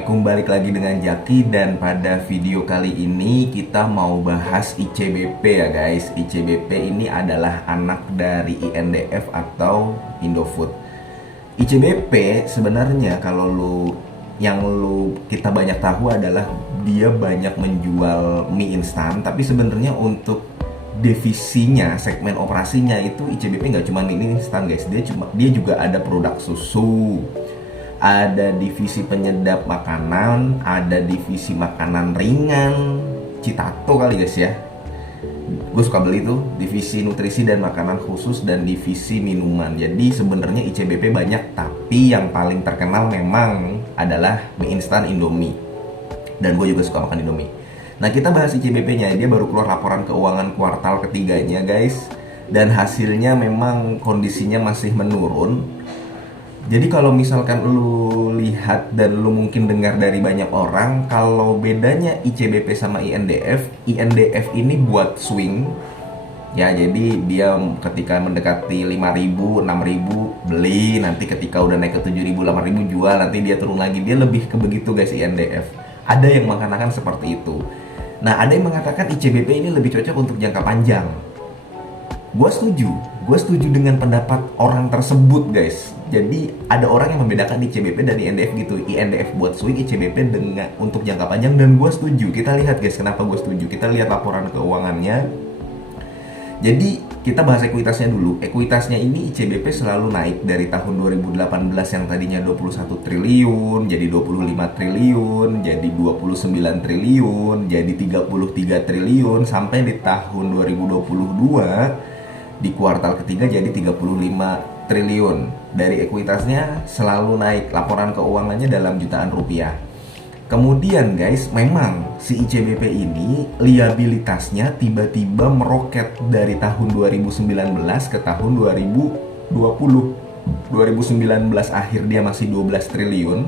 Assalamualaikum, balik lagi dengan Jaki. Dan pada video kali ini kita mau bahas ICBP ya guys. ICBP ini adalah anak dari INDF atau Indofood. ICBP sebenarnya kalau kita banyak tahu adalah dia banyak menjual mie instan. Tapi sebenarnya untuk divisinya, segmen operasinya itu ICBP nggak cuma mie instan guys. Dia juga ada produk susu, ada divisi penyedap makanan, ada divisi makanan ringan, Citato kali guys ya. Gue suka beli tuh, divisi nutrisi dan makanan khusus dan divisi minuman. Jadi sebenarnya ICBP banyak, tapi yang paling terkenal memang adalah mie instan Indomie. Dan gue juga suka makan Indomie. Nah, kita bahas ICBP-nya. Dia baru keluar laporan keuangan kuartal ketiganya guys. Dan hasilnya memang kondisinya masih menurun. Jadi kalau misalkan lu lihat dan lu mungkin dengar dari banyak orang, kalau bedanya ICBP sama INDF, INDF ini buat swing. Ya, jadi dia ketika mendekati 5.000, 6.000 beli, nanti ketika udah naik ke 7.000, 8.000 jual, nanti dia turun lagi. Dia lebih ke begitu guys INDF. Ada yang mengatakan seperti itu. Nah, ada yang mengatakan ICBP ini lebih cocok untuk jangka panjang. Gue setuju dengan pendapat orang tersebut guys. Jadi ada orang yang membedakan ICBP dan INDF gitu. INDF buat swing, ICBP dengan untuk jangka panjang, dan gue setuju. Kita lihat guys kenapa gue setuju. Kita lihat laporan keuangannya. Jadi kita bahas ekuitasnya dulu. Ekuitasnya ini ICBP selalu naik dari tahun 2018 yang tadinya 21 triliun jadi 25 triliun, jadi 29 triliun, jadi 33 triliun, sampai di tahun 2022 di kuartal ketiga jadi 35 triliun. Dari ekuitasnya selalu naik, laporan keuangannya dalam jutaan rupiah. Kemudian guys, memang si ICBP ini liabilitasnya tiba-tiba meroket dari tahun 2019 ke tahun 2020. 2019 akhir dia masih 12 triliun.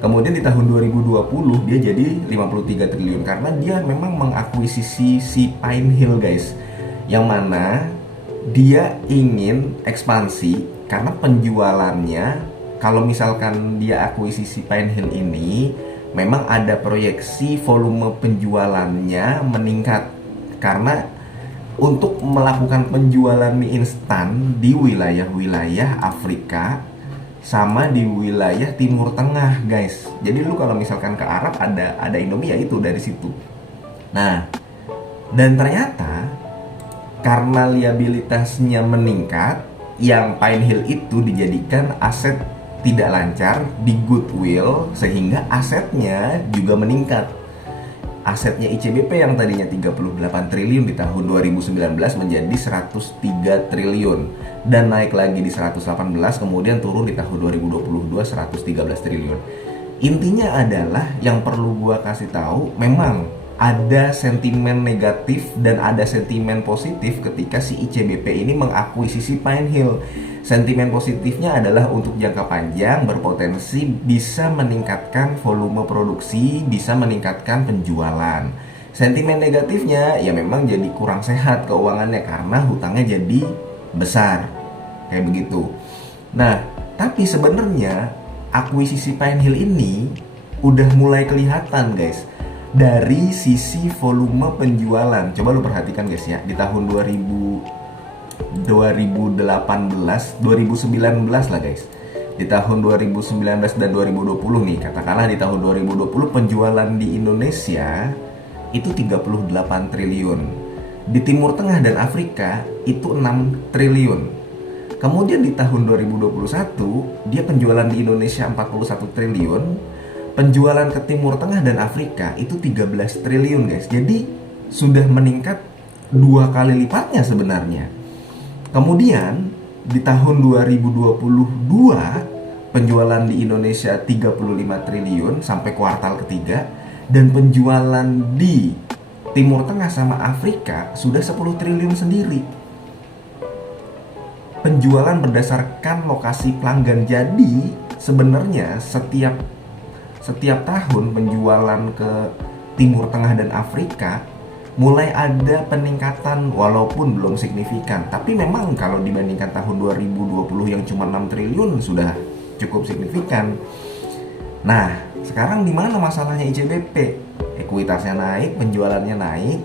Kemudian di tahun 2020 dia jadi 53 triliun karena dia memang mengakuisisi si Pine Hill guys. Yang mana dia ingin ekspansi karena penjualannya, kalau misalkan dia akuisisi Pine Hill ini, memang ada proyeksi volume penjualannya meningkat. Karena untuk melakukan penjualan mie instan di wilayah-wilayah Afrika sama di wilayah Timur Tengah guys. Jadi lu kalau misalkan ke Arab ada Indomie ya itu dari situ. Nah, dan ternyata karena liabilitasnya meningkat, yang Pine Hill itu dijadikan aset tidak lancar di goodwill, sehingga asetnya juga meningkat. Asetnya ICBP yang tadinya 38 triliun di tahun 2019 menjadi 103 triliun dan naik lagi di 118, kemudian turun di tahun 2022 113 triliun. Intinya adalah yang perlu gua kasih tahu, memang ada sentimen negatif dan ada sentimen positif ketika si ICBP ini mengakuisisi Pine Hill. Sentimen positifnya adalah untuk jangka panjang berpotensi bisa meningkatkan volume produksi, bisa meningkatkan penjualan. Sentimen negatifnya ya memang jadi kurang sehat keuangannya karena hutangnya jadi besar. Kayak begitu. Nah, tapi sebenarnya akuisisi Pine Hill ini udah mulai kelihatan guys dari sisi volume penjualan. Coba lu perhatikan guys ya, di tahun 2018, 2019 lah guys. Di tahun 2019 dan 2020 nih, katakanlah di tahun 2020 penjualan di Indonesia itu 38 triliun. Di Timur Tengah dan Afrika itu 6 triliun. Kemudian di tahun 2021 dia penjualan di Indonesia 41 triliun. Penjualan ke Timur Tengah dan Afrika itu 13 triliun guys. Jadi sudah meningkat 2 kali lipatnya sebenarnya. Kemudian di tahun 2022 penjualan di Indonesia 35 triliun sampai kuartal ketiga, dan penjualan di Timur Tengah sama Afrika sudah 10 triliun sendiri. Penjualan berdasarkan lokasi pelanggan. Jadi sebenarnya setiap tahun penjualan ke Timur Tengah dan Afrika mulai ada peningkatan walaupun belum signifikan. Tapi memang kalau dibandingkan tahun 2020 yang cuma 6 triliun sudah cukup signifikan. Nah, Sekarang di mana masalahnya ICBP? Ekuitasnya naik, penjualannya naik.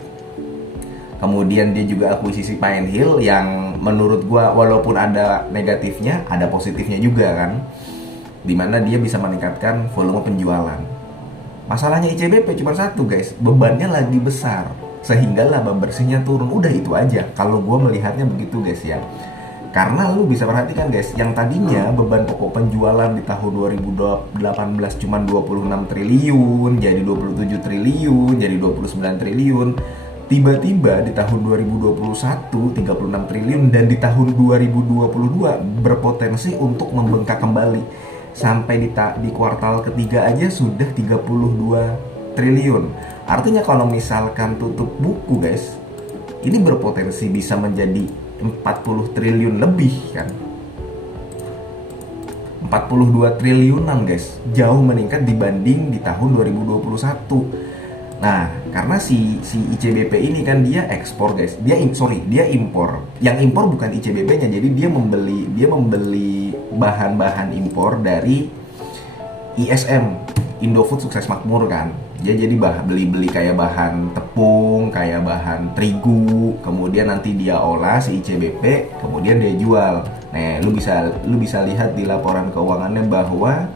Kemudian dia juga akuisisi Pine Hill yang menurut gua walaupun ada negatifnya, ada positifnya juga kan. Dimana dia bisa meningkatkan volume penjualan. Masalahnya ICBP cuma satu guys, bebannya lagi besar sehingga laba bersihnya turun. Udah itu aja kalau gue melihatnya begitu guys ya. Karena lu bisa perhatikan guys, yang tadinya beban pokok penjualan di tahun 2018 cuma 26 triliun, jadi 27 triliun, jadi 29 triliun. Tiba-tiba di tahun 2021 36 triliun dan di tahun 2022 berpotensi untuk membengkak kembali. Sampai di kuartal ketiga aja sudah 32 triliun. Artinya kalau misalkan tutup buku guys, ini berpotensi bisa menjadi 40 triliun lebih kan. 42 triliunan guys, jauh meningkat dibanding di tahun 2021. Nah, karena si ICBP ini kan dia ekspor guys, dia impor. Yang impor bukan ICBP-nya, jadi dia membeli bahan-bahan impor dari ISM, Indofood Sukses Makmur kan. Dia jadi beli kayak bahan tepung, kayak bahan terigu, kemudian nanti dia olah si ICBP, kemudian dia jual. Nah, lu bisa lihat di laporan keuangannya bahwa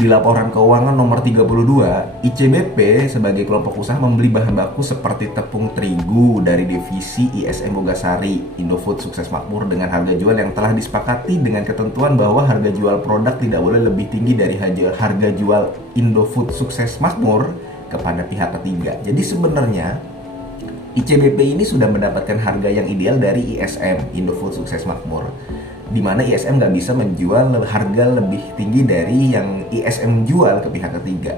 di laporan keuangan nomor 32, ICBP sebagai kelompok usaha membeli bahan baku seperti tepung terigu dari divisi ISM Bogasari, Indofood Sukses Makmur dengan harga jual yang telah disepakati dengan ketentuan bahwa harga jual produk tidak boleh lebih tinggi dari harga jual Indofood Sukses Makmur kepada pihak ketiga. Jadi sebenarnya ICBP ini sudah mendapatkan harga yang ideal dari ISM, Indofood Sukses Makmur, di mana ISM nggak bisa menjual harga lebih tinggi dari yang ISM jual ke pihak ketiga.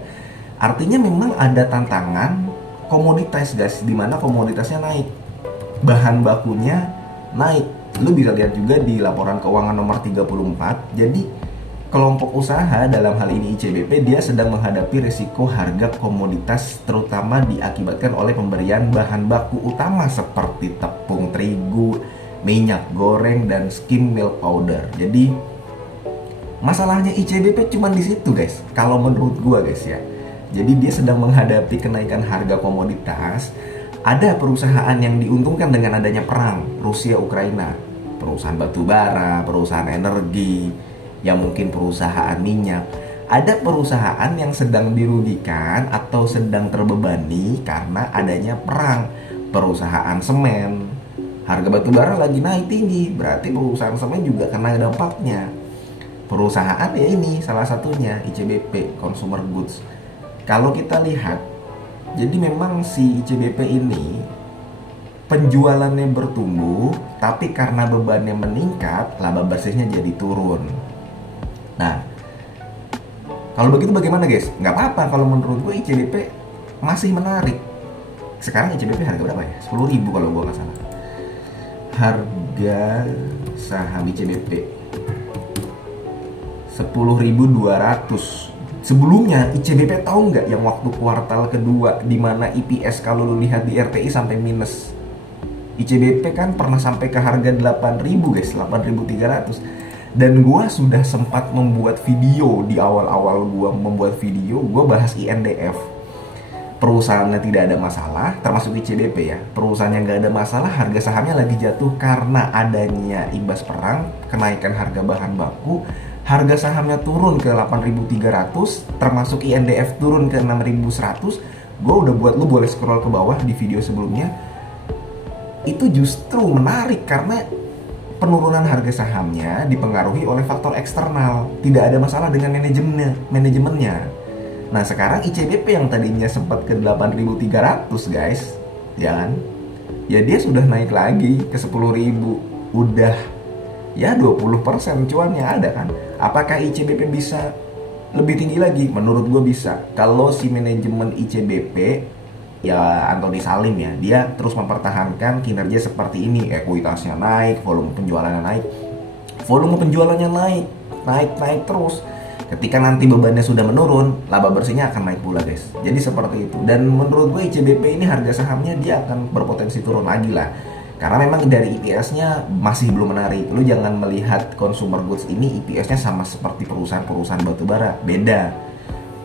Artinya memang ada tantangan komoditas guys, di mana komoditasnya naik, bahan bakunya naik. Lu bisa lihat juga di laporan keuangan nomor 34. Jadi kelompok usaha dalam hal ini ICBP dia sedang menghadapi risiko harga komoditas terutama diakibatkan oleh pemberian bahan baku utama seperti tepung terigu, minyak goreng dan skim milk powder. Jadi masalahnya ICBP cuma di situ guys. Kalau menurut gua guys ya. Jadi dia sedang menghadapi kenaikan harga komoditas. Ada perusahaan yang diuntungkan dengan adanya perang Rusia Ukraina. Perusahaan batu bara, perusahaan energi, yang mungkin perusahaan minyak. Ada perusahaan yang sedang dirugikan atau sedang terbebani karena adanya perang. Perusahaan semen, harga batu bara lagi naik tinggi, berarti perusahaan semen juga kena dampaknya. Perusahaan ya ini salah satunya ICBP, Consumer Goods. Kalau kita lihat, jadi memang si ICBP ini penjualannya bertumbuh, tapi karena bebannya meningkat, laba bersihnya jadi turun. Nah, kalau begitu bagaimana guys? Nggak apa-apa kalau menurut gue ICBP masih menarik. Sekarang ICBP harga berapa ya? 10.000 kalau gue nggak salah. Harga saham ICBP 10.200. Sebelumnya ICBP tahu nggak yang waktu kuartal kedua di mana EPS kalau lu lihat di RTI sampai minus. ICBP kan pernah sampai ke harga 8.000 guys, 8.300. Dan gua sudah sempat membuat video di awal-awal gua membuat video, gua bahas INDF. Perusahaannya tidak ada masalah, termasuk ICBP ya. Perusahaannya nggak ada masalah, harga sahamnya lagi jatuh karena adanya imbas perang, kenaikan harga bahan baku, harga sahamnya turun ke 8.300, termasuk INDF turun ke 6.100. Gue udah buat, lu boleh scroll ke bawah di video sebelumnya. Itu justru menarik karena penurunan harga sahamnya dipengaruhi oleh faktor eksternal, tidak ada masalah dengan manajemennya. Nah sekarang ICBP yang tadinya sempat ke 8.300 guys, ya kan? Ya dia sudah naik lagi ke 10.000. Udah ya 20% cuannya ada kan? Apakah ICBP bisa lebih tinggi lagi? Menurut gue bisa. Kalau si manajemen ICBP ya Antoni Salim ya, dia terus mempertahankan kinerja seperti ini, ekuitasnya naik, volume penjualannya naik. Volume penjualannya naik terus. Ketika nanti bebannya sudah menurun, laba bersihnya akan naik pula guys. Jadi seperti itu. Dan menurut gue ICBP ini harga sahamnya dia akan berpotensi turun lagi lah. Karena memang dari EPS-nya masih belum menarik. Lu jangan melihat consumer goods ini EPS-nya sama seperti perusahaan-perusahaan batubara. Beda.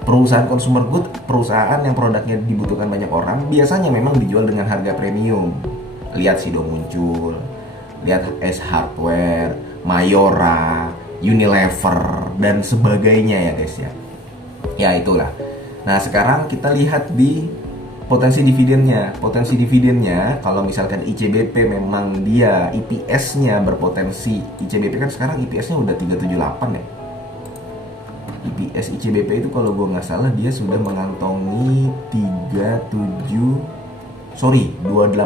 Perusahaan consumer good, perusahaan yang produknya dibutuhkan banyak orang, biasanya memang dijual dengan harga premium. Lihat Sido muncul, lihat S Hardware, Mayora, Unilever, dan sebagainya ya guys ya. Ya itulah. Nah sekarang kita lihat di potensi dividennya. Potensi dividennya kalau misalkan ICBP memang dia EPS-nya berpotensi. ICBP kan sekarang EPS-nya udah 378 ya. EPS ICBP itu kalau gue nggak salah dia sudah mengantongi 284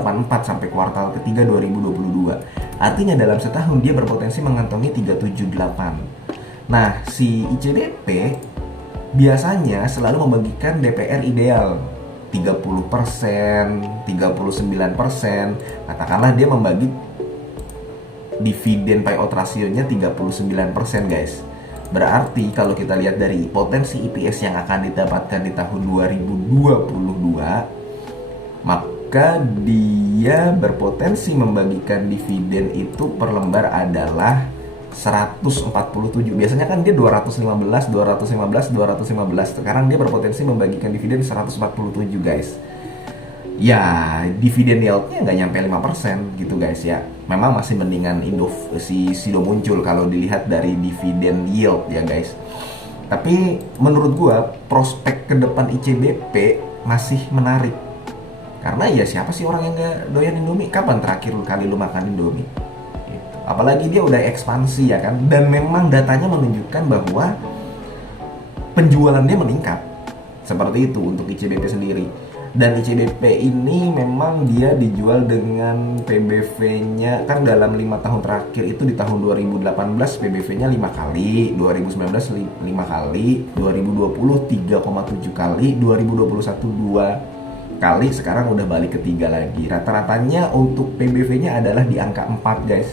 sampai kuartal ketiga 2022. Artinya dalam setahun dia berpotensi mengantongi 378. Nah, si ICBP biasanya selalu membagikan DPR ideal 30%, 39%. Katakanlah dia membagi dividen payout rasionya 39% guys. Berarti kalau kita lihat dari potensi EPS yang akan didapatkan di tahun 2022, maka dia berpotensi membagikan dividen itu per lembar adalah 147. Biasanya kan dia 215. Sekarang dia berpotensi membagikan dividen 147 guys. Ya, dividen yieldnya nggak nyampe 5% gitu guys ya. Memang masih mendingan si Sido muncul kalau dilihat dari dividen yield ya guys. Tapi menurut gua prospek ke depan ICBP masih menarik. Karena ya siapa sih orang yang nggak doyan Indomie? Kapan terakhir kali lu makan Indomie? Apalagi dia udah ekspansi ya kan. Dan memang datanya menunjukkan bahwa penjualannya meningkat. Seperti itu untuk ICBP sendiri. Dan ICBP ini memang dia dijual dengan PBV-nya kan dalam 5 tahun terakhir itu di tahun 2018 PBV-nya 5 kali, 2019 5 kali, 2020 3,7 kali, 2021 2 kali, sekarang udah balik ke 3 lagi. Rata-ratanya untuk PBV-nya adalah di angka 4 guys.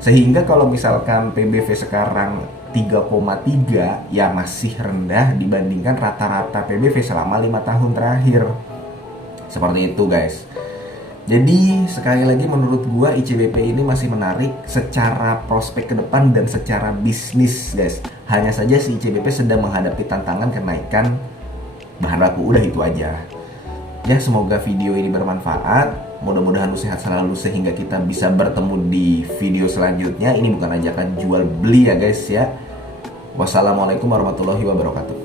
Sehingga kalau misalkan PBV sekarang 3,3 ya masih rendah dibandingkan rata-rata PBV selama 5 tahun terakhir. Seperti itu guys. Jadi sekali lagi menurut gua ICBP ini masih menarik secara prospek ke depan dan secara bisnis guys. Hanya saja si ICBP sedang menghadapi tantangan kenaikan bahan baku. Udah itu aja. Ya semoga video ini bermanfaat. Mudah-mudahan lu sehat selalu sehingga kita bisa bertemu di video selanjutnya. Ini bukan ajakan jual beli ya guys ya. Wassalamualaikum warahmatullahi wabarakatuh.